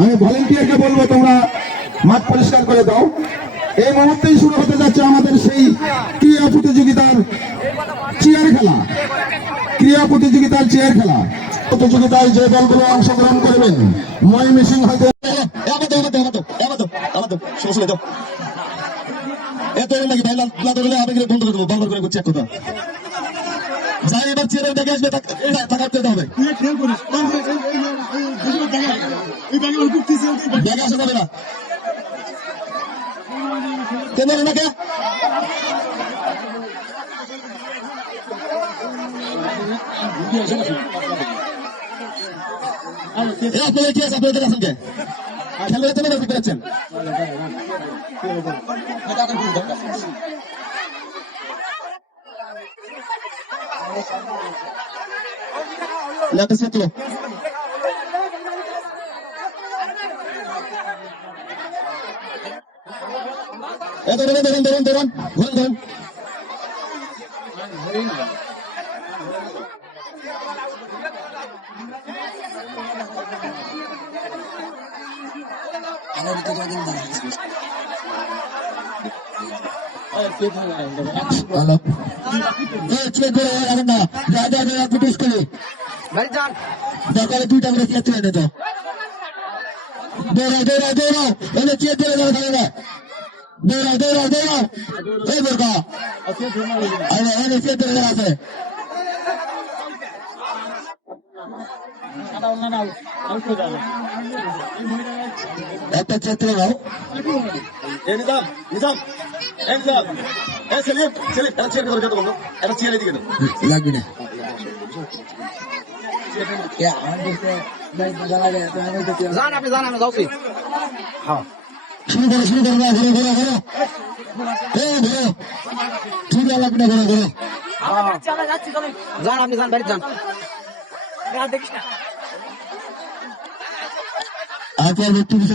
আমি ভলেন্টিয়ারকে বলবো তোমরা মাঠ পরিষ্কার করে দাও। এই মুহূর্তেই শুরু হতে যাচ্ছে আমাদের সেই ক্রীড়া প্রতিযোগিতার চেয়ার খেলা। প্রতিযোগিতায় যে দলগুলো অংশগ্রহণ করবেন ময়মনসিংহ হয়তো যাই এবার চেয়ারে দেখে আসবে তাকাতে হবে, দেখে আসা যাবে না কেন ওনাকে আপনাদের কি আছে? আপনাদের আছেন কে? খেলোয়াড় তো না পেরেছেন লেটেস্ট তো ধরুন সকালে 2টা করে চেয়ার তুলে নিত। দৌড়াও এনে চেয়ার তুলে দেওয়া থাকে না। দৌড়াও এই বোরকা এনে চেয়ার তুলে দেওয়া আছে। একটা চেয়ার তুলে দাও। লাগবে না শুরু করো ঠিক লাগবে না ঘুরে যান আপনি যান বাড়ি যান দেখিস না। আর